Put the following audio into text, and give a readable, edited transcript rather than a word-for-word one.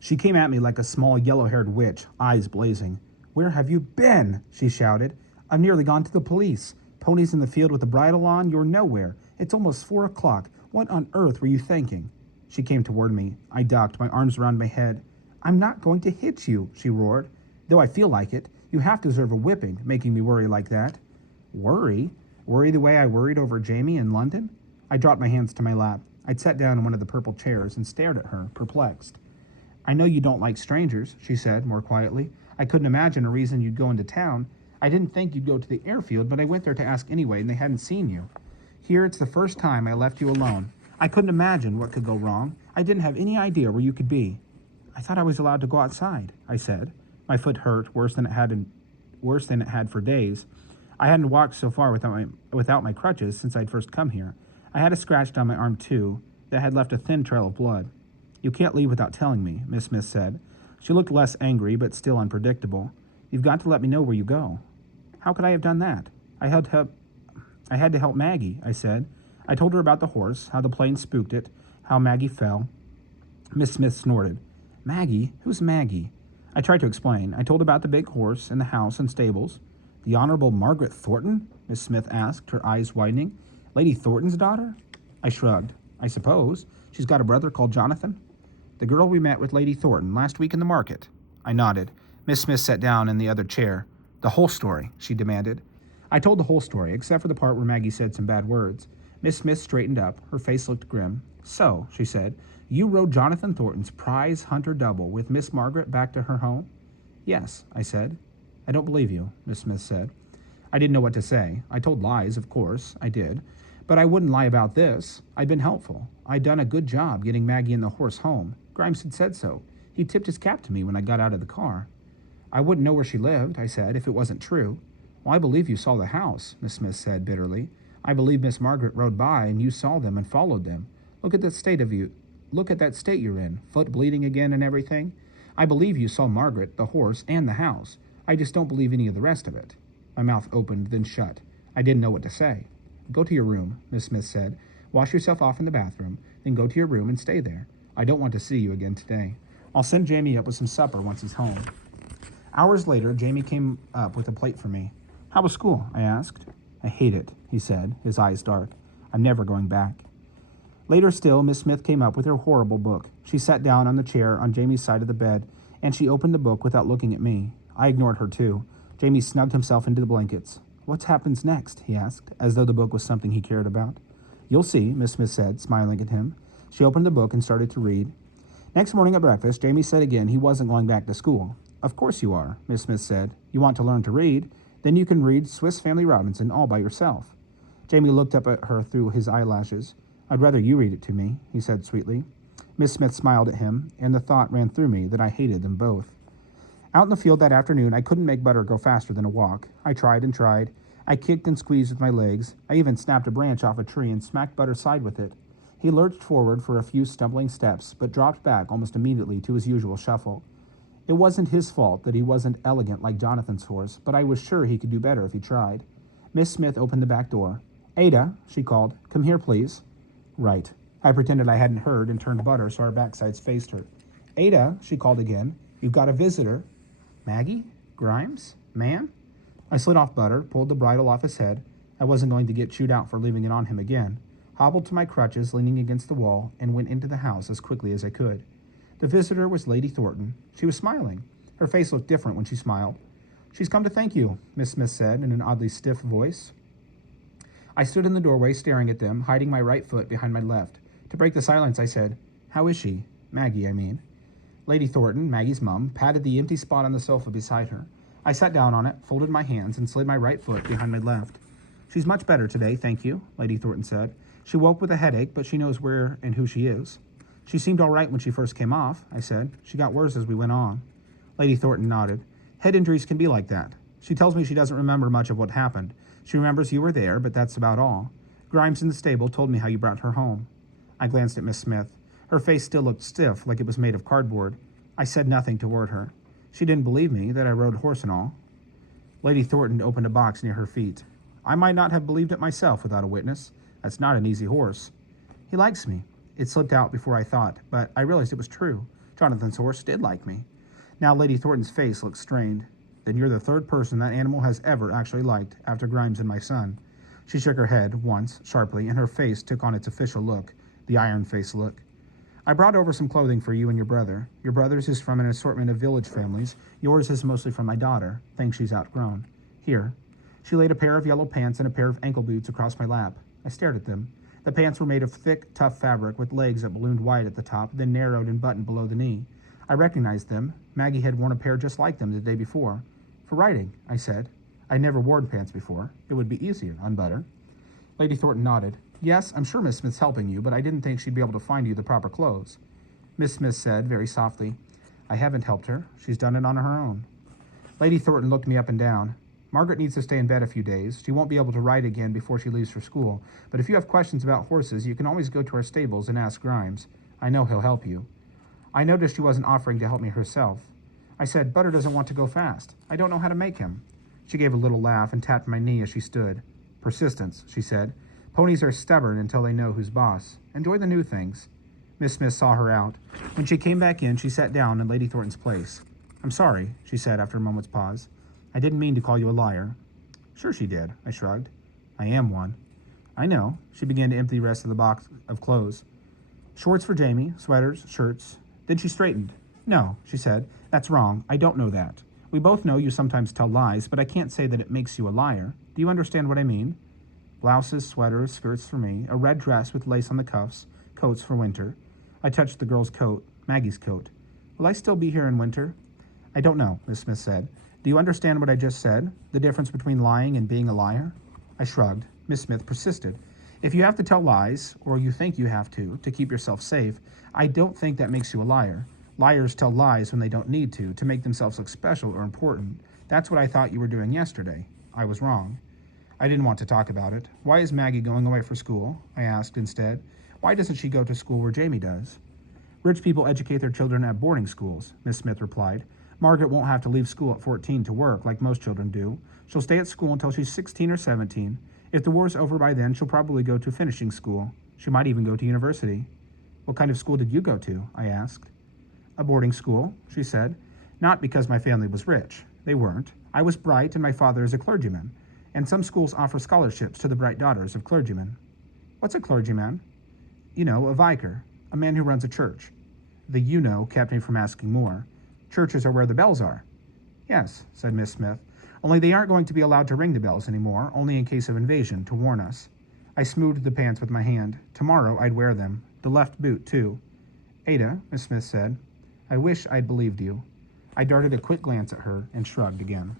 She came at me like a small yellow-haired witch, eyes blazing. "Where have you been?" she shouted. "I've nearly gone to the police. Ponies in the field with the bridle on, you're nowhere. It's almost 4 o'clock. What on earth were you thinking?" She came toward me. I ducked, my arms around my head. "I'm not going to hit you," she roared. "Though I feel like it. You half deserve a whipping, making me worry like that." Worry? Worry the way I worried over Jamie in London? I dropped my hands to my lap. I'd sat down in one of the purple chairs and stared at her, perplexed. "I know you don't like strangers," she said, more quietly. "I couldn't imagine a reason you'd go into town. I didn't think you'd go to the airfield, but I went there to ask anyway, and they hadn't seen you. Here it's the first time I left you alone. I couldn't imagine what could go wrong. I didn't have any idea where you could be." "I thought I was allowed to go outside," I said. My foot hurt worse than it had for days. I hadn't walked so far without my crutches since I'd first come here. I had a scratch down my arm, too, that had left a thin trail of blood. "You can't leave without telling me," Miss Smith said. She looked less angry, but still unpredictable. "You've got to let me know where you go." "How could I have done that?" I had to help Maggie," I said. I told her about the horse, how the plane spooked it, how Maggie fell. Miss Smith snorted. "Maggie? Who's Maggie?" I tried to explain. I told about the big horse and the house and stables. "The Honorable Margaret Thornton?" Miss Smith asked, her eyes widening. "Lady Thornton's daughter?" I shrugged. "I suppose. She's got a brother called Jonathan?" "The girl we met with Lady Thornton last week in the market." I nodded. Miss Smith sat down in the other chair. "The whole story," she demanded. I told the whole story, except for the part where Maggie said some bad words. Miss Smith straightened up. Her face looked grim. "So," she said, "you rode Jonathan Thornton's prize hunter double with Miss Margaret back to her home?" "Yes," I said. "I don't believe you," Miss Smith said. I didn't know what to say. I told lies, of course. I did. But I wouldn't lie about this. I'd been helpful. I'd done a good job getting Maggie and the horse home. Grimes had said so. He tipped his cap to me when I got out of the car. "I wouldn't know where she lived," I said, "if it wasn't true." "Well, I believe you saw the house," Miss Smith said bitterly. "I believe Miss Margaret rode by and you saw them and followed them. Look at that state of you. Look at that state you're in, foot bleeding again and everything. I believe you saw Margaret, the horse, and the house. I just don't believe any of the rest of it." My mouth opened, then shut. I didn't know what to say. "Go to your room," Miss Smith said. "Wash yourself off in the bathroom, then go to your room and stay there. I don't want to see you again today. I'll send Jamie up with some supper once he's home." Hours later, Jamie came up with a plate for me. "How was school?" I asked. "I hate it," he said, his eyes dark. "I'm never going back." Later still, Miss Smith came up with her horrible book. She sat down on the chair on Jamie's side of the bed, and she opened the book without looking at me. I ignored her, too. Jamie snugged himself into the blankets. "What happens next?" he asked, as though the book was something he cared about. "You'll see," Miss Smith said, smiling at him. She opened the book and started to read. Next morning at breakfast, Jamie said again he wasn't going back to school. "Of course you are," Miss Smith said. "You want to learn to read? Then you can read Swiss Family Robinson all by yourself." Jamie looked up at her through his eyelashes. "I'd rather you read it to me," he said sweetly. Miss Smith smiled at him, and the thought ran through me that I hated them both. Out in the field that afternoon, I couldn't make Butter go faster than a walk. I tried and tried. I kicked and squeezed with my legs. I even snapped a branch off a tree and smacked Butter's side with it. He lurched forward for a few stumbling steps, but dropped back almost immediately to his usual shuffle. It wasn't his fault that he wasn't elegant like Jonathan's horse, but I was sure he could do better if he tried. Miss Smith opened the back door. "Ada," she called, "come here, please." Right. I pretended I hadn't heard and turned Butter so our backsides faced her. "Ada," she called again, "you've got a visitor." "Maggie? Grimes? Ma'am?" I slid off Butter, pulled the bridle off his head. I wasn't going to get chewed out for leaving it on him again. Hobbled to my crutches, leaning against the wall, and went into the house as quickly as I could. The visitor was Lady Thornton. She was smiling. Her face looked different when she smiled. "She's come to thank you," Miss Smith said in an oddly stiff voice. I stood in the doorway staring at them, hiding my right foot behind my left. To break the silence, I said, "How is she? Maggie, I mean." Lady Thornton, Maggie's mum, patted the empty spot on the sofa beside her. I sat down on it, folded my hands, and slid my right foot behind my left. "She's much better today, thank you," Lady Thornton said. "She woke with a headache, but she knows where and who she is." "She seemed all right when she first came off," I said. "She got worse as we went on." Lady Thornton nodded. "Head injuries can be like that. She tells me she doesn't remember much of what happened. She remembers you were there, but that's about all. Grimes in the stable told me how you brought her home." I glanced at Miss Smith. Her face still looked stiff, like it was made of cardboard. I said nothing toward her. She didn't believe me, that I rode horse and all. Lady Thornton opened a box near her feet. "I might not have believed it myself without a witness. That's not an easy horse." "He likes me." It slipped out before I thought, but I realized it was true. Jonathan's horse did like me. Now Lady Thornton's face looked strained. Then you're the third person that animal has ever actually liked, after Grimes and my son. She shook her head once, sharply, and her face took on its official look, the iron-faced look. I brought over some clothing for you and your brother. Your brother's is from an assortment of village families. Yours is mostly from my daughter, things she's outgrown. Here. She laid a pair of yellow pants and a pair of ankle boots across my lap. I stared at them. The pants were made of thick, tough fabric with legs that ballooned wide at the top, then narrowed and buttoned below the knee. I recognized them. Maggie had worn a pair just like them the day before. For riding, I said. I'd never worn pants before. It would be easier on Butter. Lady Thornton nodded. Yes, I'm sure Miss Smith's helping you, but I didn't think she'd be able to find you the proper clothes. Miss Smith said, very softly, I haven't helped her. She's done it on her own. Lady Thornton looked me up and down. Margaret needs to stay in bed a few days. She won't be able to ride again before she leaves for school, but if you have questions about horses, you can always go to our stables and ask Grimes. I know he'll help you. I noticed she wasn't offering to help me herself. I said, Butter doesn't want to go fast. I don't know how to make him. She gave a little laugh and tapped my knee as she stood. Persistence, she said. Ponies are stubborn until they know who's boss. Enjoy the new things. Miss Smith saw her out. When she came back in, she sat down in Lady Thornton's place. I'm sorry, she said after a moment's pause. I didn't mean to call you a liar. Sure she did, I shrugged. I am one. I know. She began to empty the rest of the box of clothes. Shorts for Jamie, sweaters, shirts. Then she straightened. No, she said. That's wrong. I don't know that. We both know you sometimes tell lies, but I can't say that it makes you a liar. Do you understand what I mean? Blouses, sweaters, skirts for me, a red dress with lace on the cuffs, coats for winter. I touched the girl's coat, Maggie's coat. Will I still be here in winter? I don't know, Miss Smith said. Do you understand what I just said? The difference between lying and being a liar? I shrugged. Miss Smith persisted. If you have to tell lies, or you think you have to keep yourself safe, I don't think that makes you a liar. Liars tell lies when they don't need to make themselves look special or important. That's what I thought you were doing yesterday. I was wrong. I didn't want to talk about it. Why is Maggie going away for school? I asked instead. Why doesn't she go to school where Jamie does? Rich people educate their children at boarding schools, Miss Smith replied. Margaret won't have to leave school at 14 to work like most children do. She'll stay at school until she's 16 or 17. If the war's over by then, she'll probably go to finishing school. She might even go to university. What kind of school did you go to? I asked. A boarding school, she said. Not because my family was rich. They weren't. I was bright and my father is a clergyman. And some schools offer scholarships to the bright daughters of clergymen. What's a clergyman? You know, a vicar, a man who runs a church. The you know kept me from asking more. Churches are where the bells are. Yes, said Miss Smith, only they aren't going to be allowed to ring the bells anymore, only in case of invasion, to warn us. I smoothed the pants with my hand. Tomorrow I'd wear them, the left boot too. Ada, Miss Smith said, I wish I'd believed you. I darted a quick glance at her and shrugged again.